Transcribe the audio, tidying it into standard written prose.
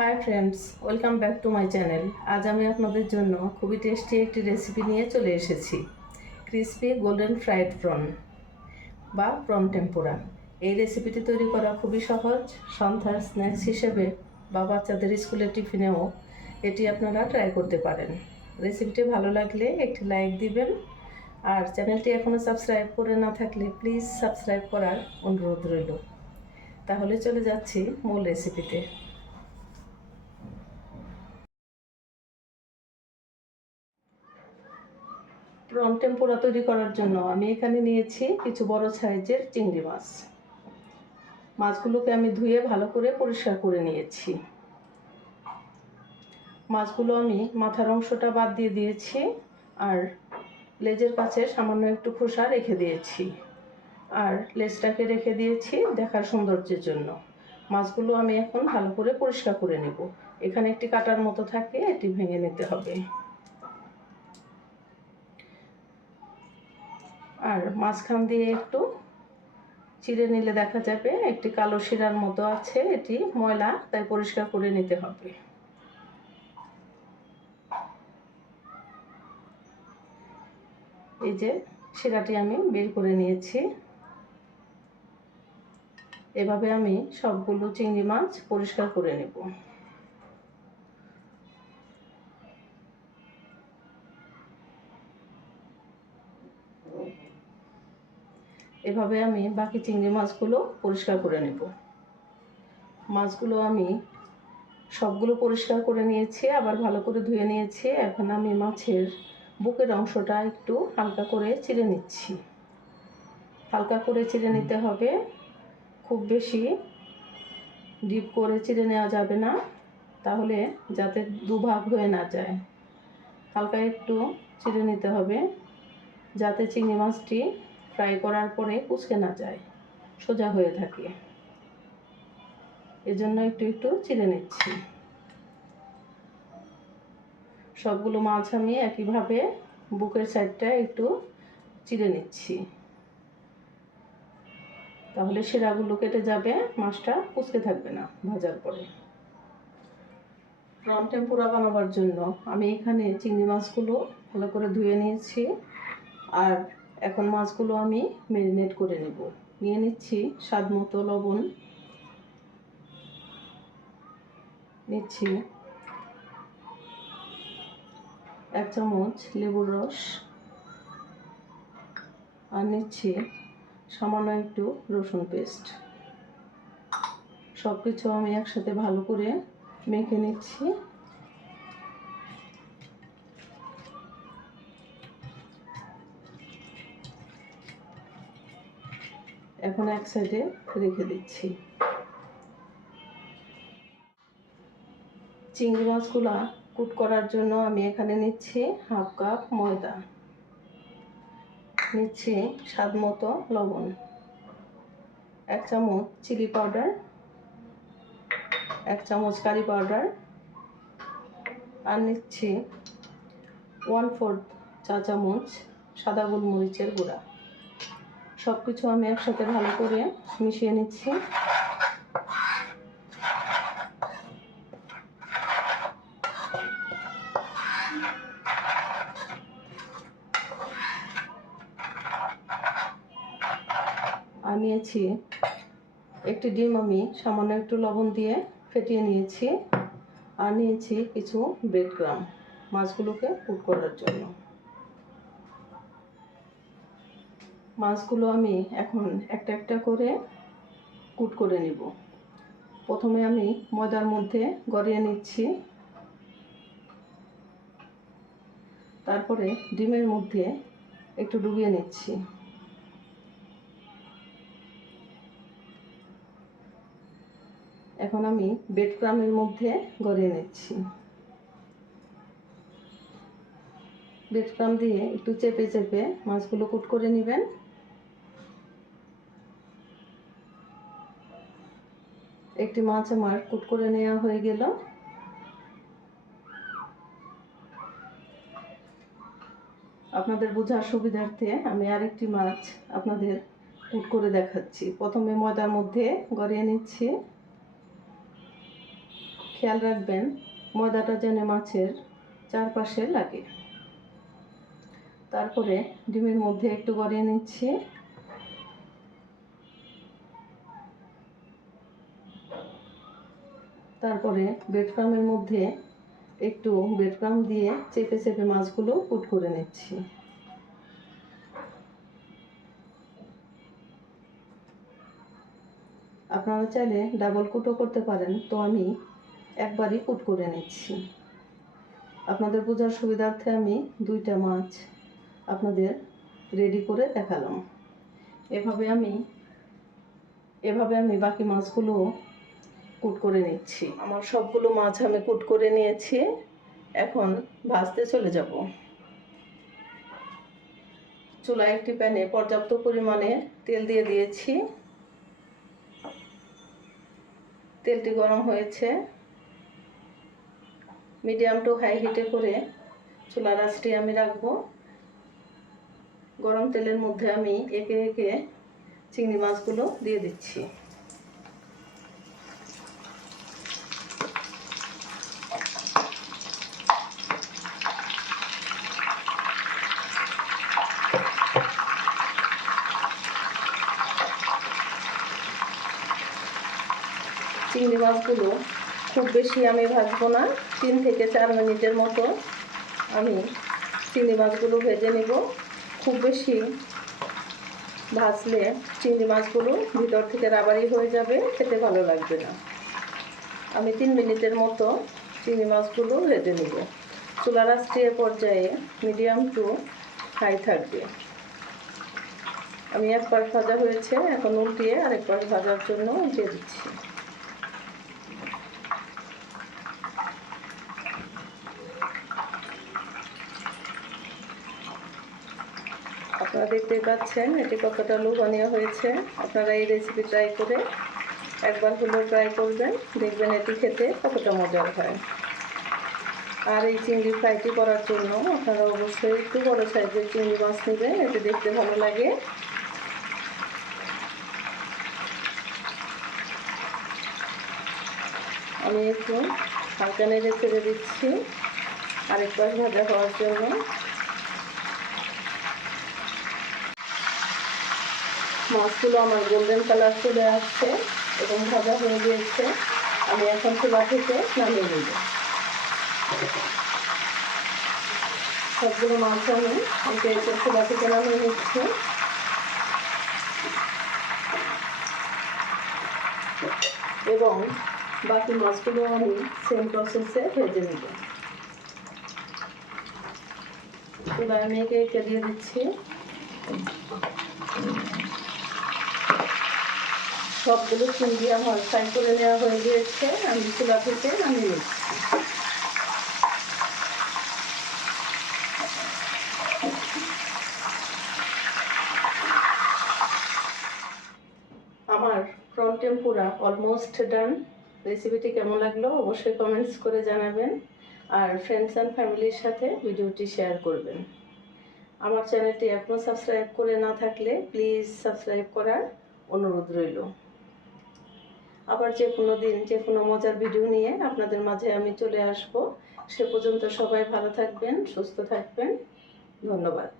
Hi friends, welcome back to my channel. আজ আমি আপনাদের জন্য খুবই টেস্টি একটি রেসিপি নিয়ে চলে এসেছি। ক্রিসপি গোল্ডেন ফ্রাইড প্রন বা প্রন টেম্পুরা। এই রেসিপিটি তৈরি করা খুবই সহজ। সন্ধ্যার স্ন্যাক্স হিসেবে বা বাচ্চাদের স্কুলের টিফিনেও এটি আপনারা ট্রাই করতে পারেন। রেসিপিটি ভালো লাগলে একটি লাইক দিবেন, আর চ্যানেলটি এখনও সাবস্ক্রাইব করে না থাকলে প্লিজ সাবস্ক্রাইব করার অনুরোধ রইল। তাহলে চলে যাচ্ছি মূল রেসিপিতে। প্রন টেম্পুরা তৈরি করার জন্য আমি এখানে নিয়েছি কিছু বড় সাইজের চিংড়ি মাছ। মাছগুলোকে আমি ধুয়ে ভালো করে পরিষ্কার করে নিয়েছি। মাছগুলো আমি মাথার অংশটা বাদ দিয়ে দিয়েছি, আর লেজের কাছে সামান্য একটু খোসা রেখে দিয়েছি, আর লেজটাকে রেখে দিয়েছি দেখার সৌন্দর্যের জন্য। মাছগুলো আমি এখন ভালো করে পরিষ্কার করে নেব। এখানে একটি কাটার মতো থাকে, এটি ভেঙে নিতে হবে। আর মাঝখান দিয়ে একটু চিড়ে নিলে দেখা যাবে একটি কালো শিরার মতো আছে, এটি ময়লা, তাই পরিষ্কার করে নিতে হবে। এই যে শিরাটি আমি বের করে নিয়েছি। এভাবে আমি সবগুলো চিংড়ি মাছ পরিষ্কার করে নেব। এভাবে আমি বাকি চিংড়ি মাছগুলো পরিষ্কার করে নেব। মাছগুলো আমি সবগুলো পরিষ্কার করে নিয়েছি, আবার ভালো করে ধুয়ে নিয়েছি। এখন আমি মাছের বুকের অংশটা একটু হালকা করে চিড়ে নিচ্ছি। হালকা করে চিড়ে নিতে হবে, খুব বেশি ডিপ করে চিড়ে নেওয়া যাবে না, তাহলে যাতে দুভাগ হয়ে না যায়। হালকা একটু চিড়ে নিতে হবে, যাতে চিংড়ি মাছটি ফ্রাই করার পরে কুঁচকে না যায়, সোজা হয়ে থাকে। এজন্য একটু একটু চিড়ে নিচ্ছি। সবগুলো মাছ আমি একইভাবে বুকের সাইডটা একটু চিড়ে নিচ্ছি, তাহলে শিরাগুলো কেটে যাবে, মাছটা কুঁচকে থাকবে না ভাজার পরে। প্রন টেম্পুরা বানাবার জন্য আমি এখানে চিংড়ি মাছগুলো ভালো করে ধুয়ে নিয়েছি, আর এখন মাছগুলো আমি ম্যারিনেট করে নেব। নিয়ে নিচ্ছি স্বাদ মতো লবণ, নিচ্ছি 1 চামচ লেবুর রস, আর নিচ্ছি সামান্য একটু রসুন পেস্ট। সব কিছু আমি একসাথে ভালো করে মেখে নিচ্ছি। এখন এক সাইডে রেখে দিচ্ছি। চিংড়ি মাছগুলো কুট করার জন্য আমি এখানে নিচ্ছি 1/2 কাপ ময়দা, নিচ্ছি স্বাদ মতো লবণ, 1 চামচ চিলি পাউডার, 1 চামচ কারি পাউডার, আর নিচ্ছি 1/4 চা চামচ সাদা গোলমরিচের গুঁড়া। সব কিছু আমি একসাথে ভালো করে মিশিয়ে নিচ্ছি। আর নিয়েছি একটি ডিম, আমি সামান্য একটু লবণ দিয়ে ফেটিয়ে নিয়েছি। আর নিয়েছি কিছু ব্রেড ক্রাম্ব মাছগুলোকে কুক করার জন্য। মাছগুলো আমি এখন একটা একটা করে কুট করে নিব। প্রথমে আমি ময়দার মধ্যে গড়িয়ে নিচ্ছি, তারপরে ডিমের মধ্যে একটু ডুবিয়ে নিচ্ছি। এখন আমি ব্রেড ক্রাম্বের মধ্যে গড়িয়ে নিচ্ছি। ব্রেড ক্রাম্ব দিয়ে একটু চেপে চেপে মাছগুলো কুট করে নেবেন। একটি মাছ আমার কুট করে নেওয়া হয়ে গেল। আপনাদের বোঝার সুবিধার্থে আমি আরেকটি মাছ আপনাদের কুট করে দেখাচ্ছি। প্রথমে ময়দার মধ্যে গড়িয়ে নিচ্ছি, খেয়াল রাখবেন ময়দাটা যেন মাছের চারপাশে লাগে। তারপরে ডিমের মধ্যে একটু গড়িয়ে নিচ্ছি। তারপরে ব্রেড ক্রামের মধ্যে একটু ব্রেড ক্রাম দিয়ে চেপে চেপে মাছগুলো কুট করে নিচ্ছি। আপনারা চাইলে ডাবল কুটও করতে পারেন, তো আমি একবারই কুট করে নিচ্ছি। আপনাদের বোঝার সুবিধার্থে আমি 2টা মাছ আপনাদের রেডি করে দেখালাম। এভাবে আমি বাকি মাছগুলো কুট করে নিচ্ছি। আমার সবগুলো মাছ আমি কুট করে নিয়েছি। এখন ভাজতে চলে যাব। চুলায় একটি প্যানে পর্যাপ্ত পরিমাণে তেল দিয়ে দিয়েছি। তেলটি গরম হয়েছে। মিডিয়াম টু হাই হিটে করে চুলার আঁচটি আমি রাখবো। গরম তেলের মধ্যে আমি একে একে চিংড়ি মাছগুলো দিয়ে দিচ্ছি। চিংড়ি মাছগুলো খুব বেশি আমি ভাজবো না, 3 থেকে 4 মিনিটের মতো আমি চিংড়ি মাছগুলো ভেজে নেব। খুব বেশি ভাজলে চিংড়ি মাছগুলো ভিতর থেকে রাবারি হয়ে যাবে, খেতে ভালো লাগবে না। আমি 3 মিনিটের মতো চিংড়ি মাছগুলো ভেজে নেব। চুলার আঁচটি পর্যায়ে মিডিয়াম টু হাই থাকবে। আমি এক পাশ ভাজা হয়েছে, এখন উল্টিয়ে আরেক পাশ ভাজার জন্য উল্টিয়ে দিচ্ছি। আপনারা দেখতেই পাচ্ছেন এটি কতটা লোভনীয় হয়েছে। আপনারা এই রেসিপি ট্রাই করে একবার হলেও ট্রাই করবেন, দেখবেন এটি খেতে কতটা মজার হয়। আর এই চিংড়ি ফ্রাইটি করার জন্য আপনারা অবশ্যই একটু বড় সাইজের চিংড়ি মাছ নেবেন, এতে দেখতে ভালো লাগে। আমি একটু হালকা নেড়ে ছেড়ে দিচ্ছি আরেকবার ভাজা হওয়ার জন্য। মাছগুলো আমার গোল্ডেন কালার চলে আসছে এবং ভাজা হয়ে গিয়েছে। আমি এখন চুলা থেকে নামিয়ে নেব। সবগুলো মাছ আমি একে একে চুলা থেকে নামিয়ে নিচ্ছি। এবং বাকি মাছগুলো আমি সেম প্রসেসে ভেজে নেব। এবার আমি একে একে দিয়ে দিচ্ছি। সবগুলো চিংড়ি আমার ফ্রাই করে নেওয়া হয়ে গিয়েছে, আমি চুলা থেকে নামিয়ে নিচ্ছি। আমার প্রন টেম্পুরা অলমোস্ট ডান। রেসিপিটি কেমন লাগলো অবশ্যই কমেন্টস করে জানাবেন, আর ফ্রেন্ডস অ্যান্ড ফ্যামিলির সাথে ভিডিওটি শেয়ার করবেন। আমার চ্যানেলটি এখনও সাবস্ক্রাইব করে না থাকলে প্লিজ সাবস্ক্রাইব করার অনুরোধ রইল। আবার যে কোনো দিন যে কোনো মজার ভিডিও নিয়ে আপনাদের মাঝে আমি চলে আসব। সে পর্যন্ত সবাই ভালো থাকবেন, সুস্থ থাকবেন। ধন্যবাদ।